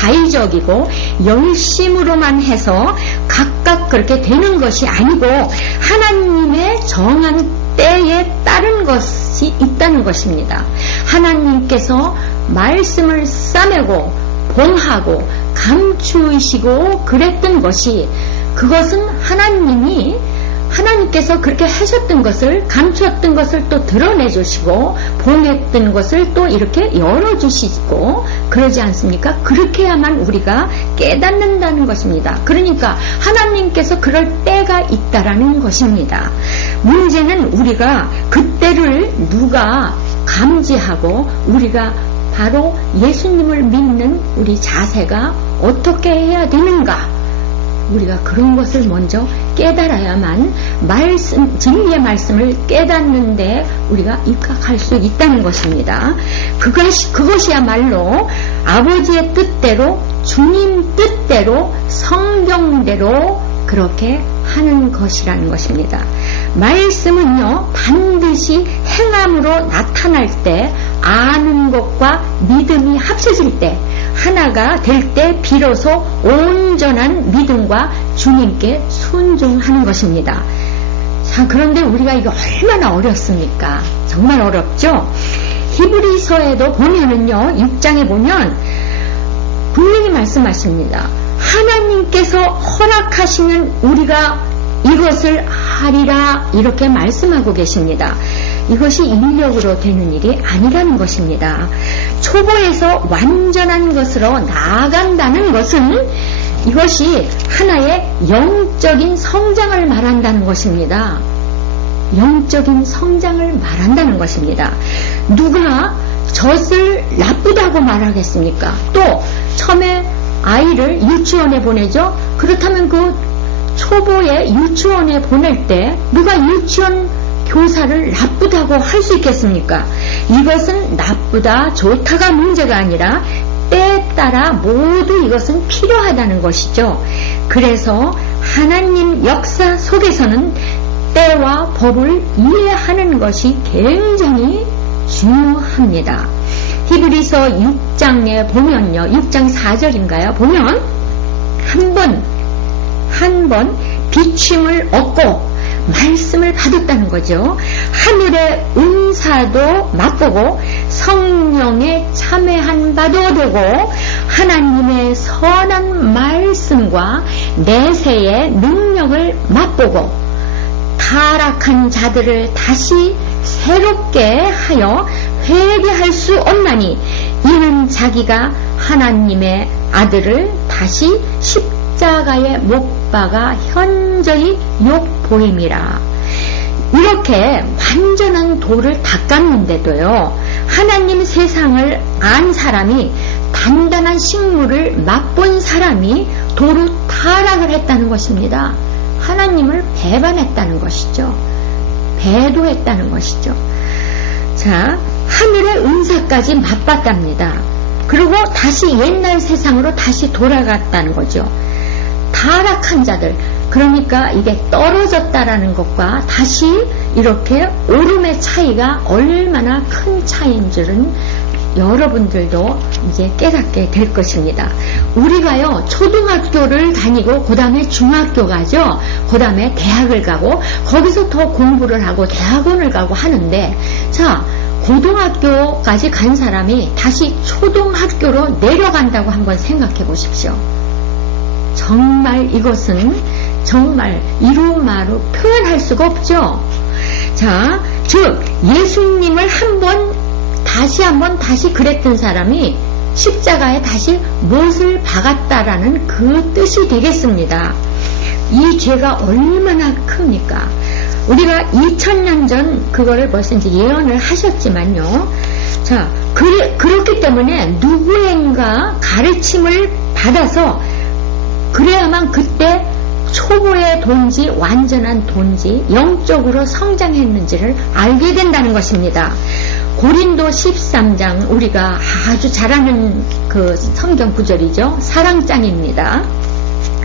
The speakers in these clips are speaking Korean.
자의적이고 열심으로만 해서 각각 그렇게 되는 것이 아니고 하나님의 정한 때에 따른 것이 있다는 것입니다. 하나님께서 말씀을 싸매고 봉하고 감추시고 그랬던 것이, 그것은 하나님께서 그렇게 하셨던 것을, 감추었던 것을 또 드러내주시고 봉했던 것을 또 이렇게 열어주시고 그러지 않습니까? 그렇게 해야만 우리가 깨닫는다는 것입니다. 그러니까 하나님께서 그럴 때가 있다라는 것입니다. 문제는 우리가 그때를 누가 감지하고 우리가 바로 예수님을 믿는 우리 자세가 어떻게 해야 되는가, 우리가 그런 것을 먼저 깨달아야만 진리의 말씀을 깨닫는데 우리가 입각할 수 있다는 것입니다. 그것이야말로 아버지의 뜻대로, 주님 뜻대로, 성경대로 그렇게 하는 것이라는 것입니다. 말씀은요, 반드시 행함으로 나타날 때, 아는 것과 믿음이 합쳐질 때, 하나가 될 때 비로소 온전한 믿음과 주님께 순종하는 것입니다. 자, 그런데 우리가 이거 얼마나 어렵습니까? 정말 어렵죠? 히브리서에도 보면은요, 6장에 보면 분명히 말씀하십니다. 하나님께서 허락하시면 우리가 이것을 하리라, 이렇게 말씀하고 계십니다. 이것이 인력으로 되는 일이 아니라는 것입니다. 초보에서 완전한 것으로 나아간다는 것은 이것이 하나의 영적인 성장을 말한다는 것입니다. 영적인 성장을 말한다는 것입니다. 누가 젖을 나쁘다고 말하겠습니까? 또 처음에 아이를 유치원에 보내죠. 그렇다면 그 초보의 유치원에 보낼 때 누가 유치원 교사를 나쁘다고 할 수 있겠습니까? 이것은 나쁘다, 좋다가 문제가 아니라 때에 따라 모두 이것은 필요하다는 것이죠. 그래서 하나님 역사 속에서는 때와 법을 이해하는 것이 굉장히 중요합니다. 히브리서 6장에 보면요, 6장 4절인가요? 보면 한 번 비침을 얻고 말씀을 받았다는 거죠. 하늘의 은사도 맛보고 성령의 참회한 바도 되고 하나님의 선한 말씀과 내세의 능력을 맛보고 타락한 자들을 다시 새롭게 하여 회개할 수 없나니 이는 자기가 하나님의 아들을 다시 십자가에 못 박아 현저히 욕보임이라. 이렇게 완전한 도를 닦았는데도요, 하나님 세상을 안 사람이, 단단한 식물을 맛본 사람이 도로 타락을 했다는 것입니다. 하나님을 배반했다는 것이죠. 배도했다는 것이죠. 자, 하늘의 은사까지 맛봤답니다. 그리고 다시 옛날 세상으로 다시 돌아갔다는 거죠. 타락한 자들, 그러니까 이게 떨어졌다라는 것과 다시 이렇게 오름의 차이가 얼마나 큰 차이인 줄은 여러분들도 이제 깨닫게 될 것입니다. 우리가요, 초등학교를 다니고 그 다음에 중학교 가죠. 그 다음에 대학을 가고 거기서 더 공부를 하고 대학원을 가고 하는데, 자, 고등학교까지 간 사람이 다시 초등학교로 내려간다고 한번 생각해 보십시오. 정말 이것은 정말 이루마로 표현할 수가 없죠. 자, 즉 예수님을 다시 그랬던 사람이 십자가에 다시 못을 박았다라는 그 뜻이 되겠습니다. 이 죄가 얼마나 큽니까? 우리가 2000년 전 그거를 벌써 이제 예언을 하셨지만요. 자, 그렇기 때문에 누구인가 가르침을 받아서 그래야만 그때 초보의 돈지 완전한 돈지 영적으로 성장했는지를 알게 된다는 것입니다. 고린도 13장 우리가 아주 잘 아는 그 성경 구절이죠. 사랑장입니다.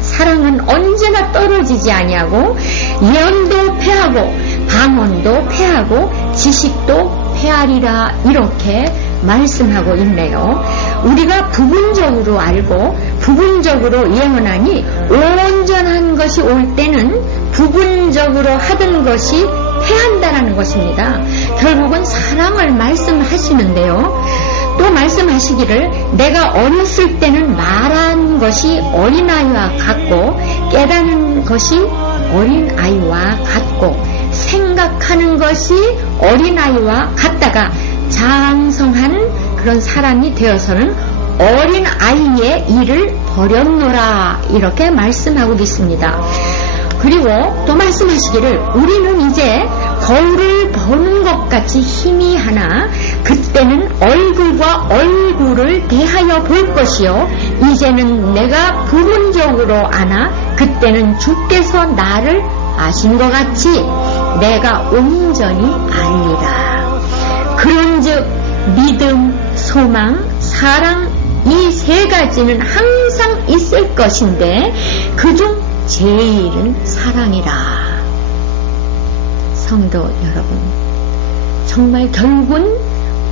사랑은 언제나 떨어지지 아니하고 예언도 패하고 방언도 패하고 지식도 패하리라, 이렇게 말씀하고 있네요. 우리가 부분적으로 알고 부분적으로 예언하니 온전한 것이 올 때는 부분적으로 하던 것이 패한다라는 것입니다. 결국은 사랑을 말씀하시는데요. 또 말씀하시기를 내가 어렸을 때는 말한 것이 어린아이와 같고 깨닫는 것이 어린아이와 같고 생각하는 것이 어린아이와 같다가 장성한 그런 사람이 되어서는 어린아이의 일을 버렸노라 이렇게 말씀하고 있습니다. 그리고 또 말씀하시기를 우리는 이제 거울을 보는 것 같이 희미하나 그때는 얼굴과 얼굴을 대하여 볼 것이요 이제는 내가 부분적으로 아나 그때는 주께서 나를 아신 것 같이 내가 온전히 알리라. 그런즉 믿음, 소망, 사랑 이 세 가지는 항상 있을 것인데 그중 제일은 사랑이라. 성도 여러분, 정말 결국은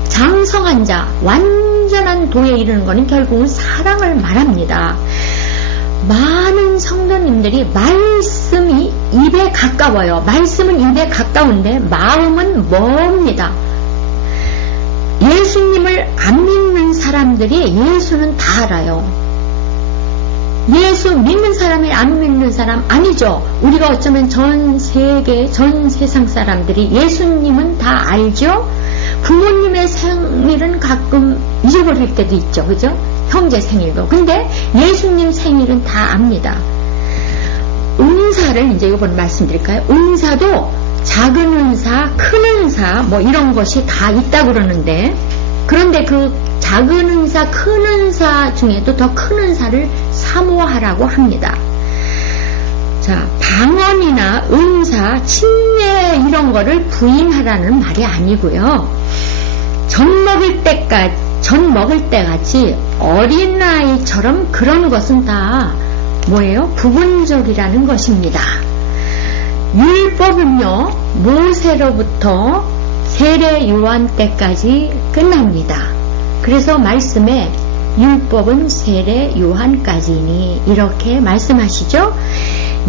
장성한 자, 완전한 도에 이르는 것은 결국은 사랑을 말합니다. 많은 성도님들이 말씀이 입에 가까워요. 말씀은 입에 가까운데 마음은 멉니다. 예수님을 안 믿는 사람들이 예수는 다 알아요. 예수 믿는 사람이 안 믿는 사람 아니죠. 우리가 어쩌면 전 세계, 전 세상 사람들이 예수님은 다 알죠. 부모님의 생일은 가끔 잊어버릴 때도 있죠. 그죠? 형제 생일도. 근데 예수님 생일은 다 압니다. 은사를 이제 이번 말씀드릴까요? 은사도 작은 은사, 큰 은사 뭐 이런 것이 다 있다고 그러는데 그런데 그 작은 은사, 큰 은사 중에도 더 큰 은사를 사모하라고 합니다. 자, 방언이나 은사, 친례 이런 거를 부인하라는 말이 아니고요. 전 먹을 때 같이 어린아이처럼 그런 것은 다 뭐예요? 부분적이라는 것입니다. 율법은요, 모세로부터 세례 요한 때까지 끝납니다. 그래서 말씀에 율법은 세례 요한까지니 이렇게 말씀하시죠.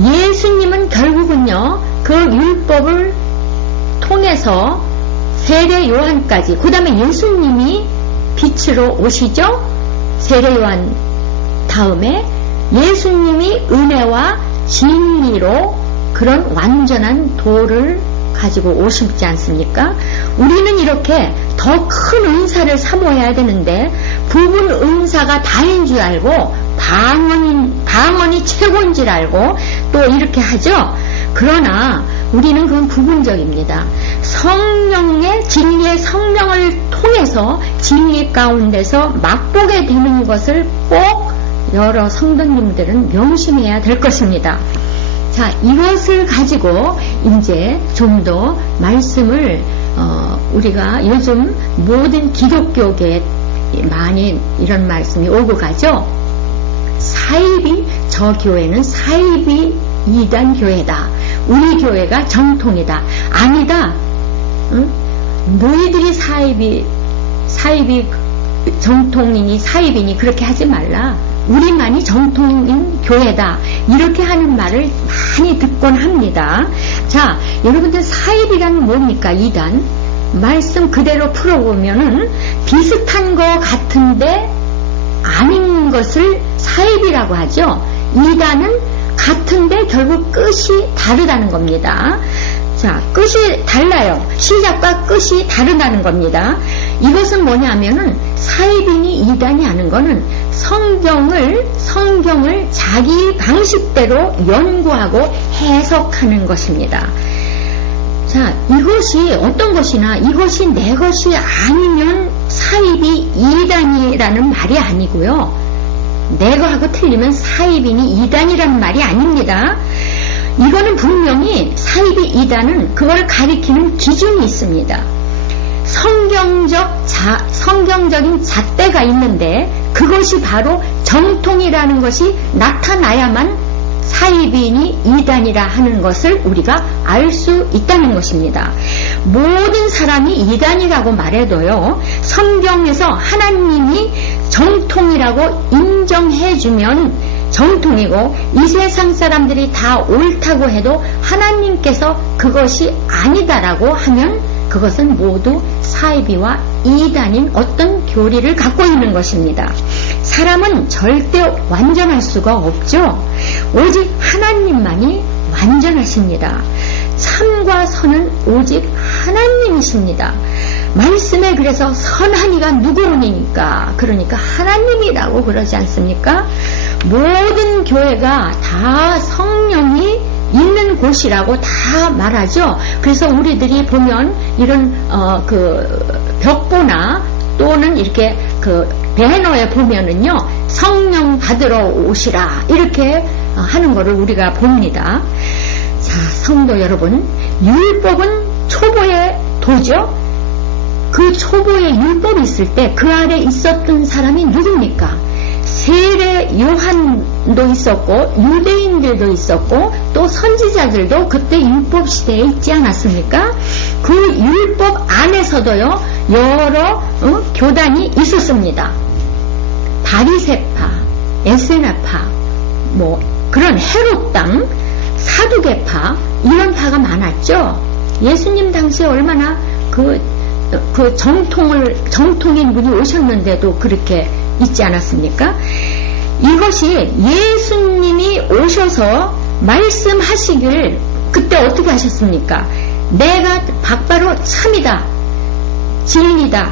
예수님은 결국은요, 그 율법을 통해서 세례 요한까지, 그 다음에 예수님이 빛으로 오시죠. 세례 요한 다음에 예수님이 은혜와 진리로 그런 완전한 도를 가지고 오시지 않습니까? 우리는 이렇게 더 큰 은사를 사모해야 되는데 부분 은사가 다인 줄 알고 방언이 최고인 줄 알고 또 이렇게 하죠. 그러나 우리는 그건 부분적입니다. 성령의 진리의 성령을 통해서 진리 가운데서 맛보게 되는 것을 꼭 여러 성도님들은 명심해야 될 것입니다. 자, 이것을 가지고 이제 좀 더 말씀을 우리가 요즘 모든 기독교계에 많이 이런 말씀이 오고 가죠. 사입이, 저 교회는 사입이 이단 교회다. 우리 교회가 정통이다. 아니다. 응? 너희들이 사입이 정통이니 사입이니 그렇게 하지 말라. 우리만이 정통인 교회다. 이렇게 하는 말을 많이 듣곤 합니다. 자, 여러분들 사입이란 뭡니까? 이단. 말씀 그대로 풀어보면은 비슷한 것 같은데 아닌 것을 사입이라고 하죠. 이단은 같은데 결국 끝이 다르다는 겁니다. 자, 끝이 달라요. 시작과 끝이 다르다는 겁니다. 이것은 뭐냐면은 사입이니 이단이 하는 거는 성경을 자기 방식대로 연구하고 해석하는 것입니다. 자, 이것이 어떤 것이나 이것이 내 것이 아니면 사입이 이단이라는 말이 아니고요. 내 거하고 틀리면 사입이니 이단이라는 말이 아닙니다. 이거는 분명히 사입이 이단은 그걸 가리키는 기준이 있습니다. 성경적인 잣대가 있는데 그것이 바로 정통이라는 것이 나타나야만 사이비인이 이단이라 하는 것을 우리가 알 수 있다는 것입니다. 모든 사람이 이단이라고 말해도요, 성경에서 하나님이 정통이라고 인정해주면 정통이고, 이 세상 사람들이 다 옳다고 해도 하나님께서 그것이 아니다라고 하면 그것은 모두 사이비와 이단인 어떤 교리를 갖고 있는 것입니다. 사람은 절대 완전할 수가 없죠. 오직 하나님만이 완전하십니다. 참과 선은 오직 하나님이십니다. 말씀에 그래서 선한 이가 누구니까? 그러니까 하나님이라고 그러지 않습니까? 모든 교회가 다 성령이 있는 곳이라고 다 말하죠. 그래서 우리들이 보면 이런 벽보나 또는 이렇게 배너에 보면은요, 성령 받으러 오시라 이렇게 하는 거를 우리가 봅니다. 자, 성도 여러분, 율법은 초보의 도죠. 그 초보의 율법이 있을 때 그 안에 있었던 사람이 누굽니까? 세례 요한도 있었고 유대인들도 있었고 또 선지자들도 그때 율법 시대에 있지 않았습니까? 그 율법 안에서도요, 여러 교단이 있었습니다. 바리새파, 에세나파, 뭐 그런 헤롯당, 사두개파, 이런 파가 많았죠. 예수님 당시에 얼마나 정통인 분이 오셨는데도 그렇게 있지 않았습니까? 이것이 예수님이 오셔서 말씀하시길 그때 어떻게 하셨습니까? 내가 바로 참이다, 진리다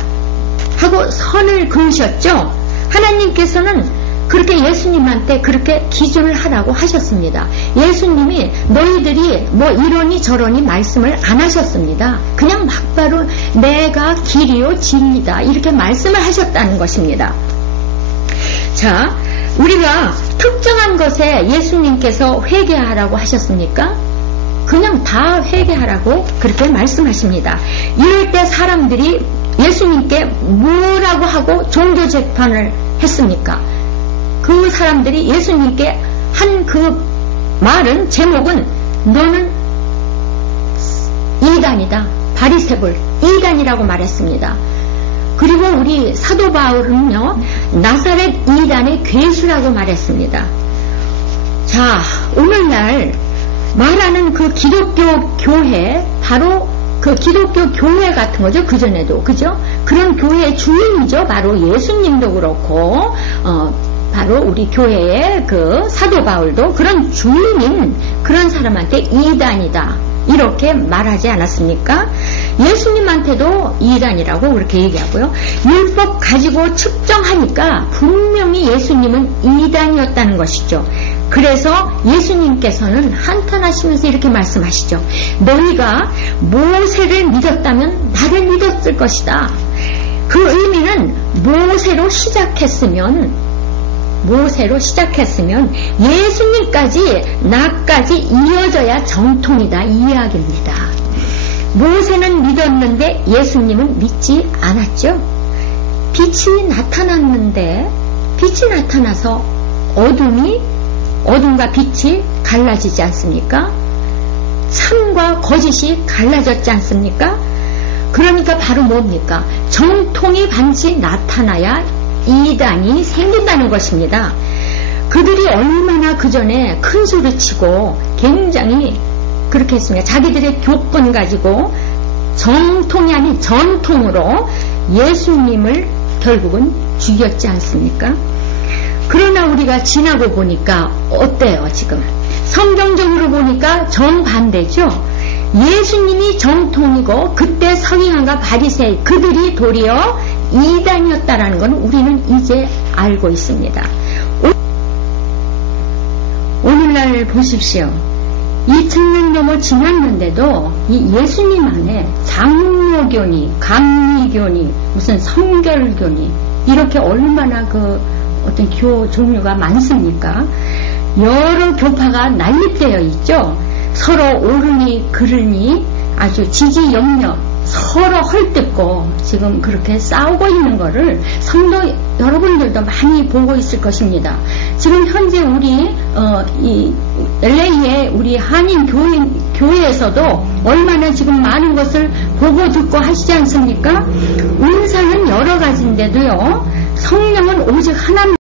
하고 선을 그으셨죠. 하나님께서는 그렇게 예수님한테 그렇게 기준을 하라고 하셨습니다. 예수님이 너희들이 뭐 이러니 저러니 말씀을 안 하셨습니다. 그냥 막바로 내가 길이요 진리다 이렇게 말씀을 하셨다는 것입니다. 자, 우리가 특정한 것에 예수님께서 회개하라고 하셨습니까? 그냥 다 회개하라고 그렇게 말씀하십니다. 이럴 때 사람들이 예수님께 뭐라고 하고 종교 재판을 했습니까? 그 사람들이 예수님께 한 그 말은, 제목은 너는 이단이다, 바리새불 이단이라고 말했습니다. 그리고 우리 사도 바울은요, 나사렛 이단의 괴수라고 말했습니다. 자, 오늘날 말하는 그 기독교 교회, 바로 그 기독교 교회 같은 거죠. 그전에도, 그죠? 그런 교회의 주인이죠. 바로 예수님도 그렇고, 바로 우리 교회의 그 사도 바울도 그런 주인인 그런 사람한테 이단이다 이렇게 말하지 않았습니까? 예수님한테도 이단이라고 그렇게 얘기하고요. 율법 가지고 측정하니까 분명히 예수님은 이단이었다는 것이죠. 그래서 예수님께서는 한탄하시면서 이렇게 말씀하시죠. 너희가 모세를 믿었다면 나를 믿었을 것이다. 그 의미는 모세로 시작했으면 예수님까지 나까지 이어져야 정통이다 이 이야기입니다. 모세는 믿었는데 예수님은 믿지 않았죠. 빛이 나타났는데, 빛이 나타나서 어둠과 빛이 갈라지지 않습니까? 참과 거짓이 갈라졌지 않습니까? 그러니까 바로 뭡니까? 정통이 반드시 나타나야 이단이 생긴다는 것입니다. 그들이 얼마나 그 전에 큰 소리치고 굉장히 그렇게 했습니다. 자기들의 교권 가지고 정통이 아닌 전통으로 예수님을 결국은 죽였지 않습니까? 그러나 우리가 지나고 보니까 어때요? 지금 성경적으로 보니까 정반대죠. 예수님이 정통이고 그때 서기관과 바리새인 그들이 도리어 이단이었다라는 건 우리는 이제 알고 있습니다. 오늘날 보십시오. 2000년 넘어 지났는데도 이 예수님 안에 장로교니 감리교니 무슨 성결교니 이렇게 얼마나 그 어떤 교 종류가 많습니까? 여러 교파가 난립되어 있죠. 서로 옳으니 그르니 아주 지지역력 서로 헐뜯고 지금 그렇게 싸우고 있는 거를 성도 여러분들도 많이 보고 있을 것입니다. 지금 현재 우리 이 LA의 우리 한인 교회에서도 얼마나 지금 많은 것을 보고 듣고 하시지 않습니까? 은사는 여러 가지인데도요, 성령은 오직 하나님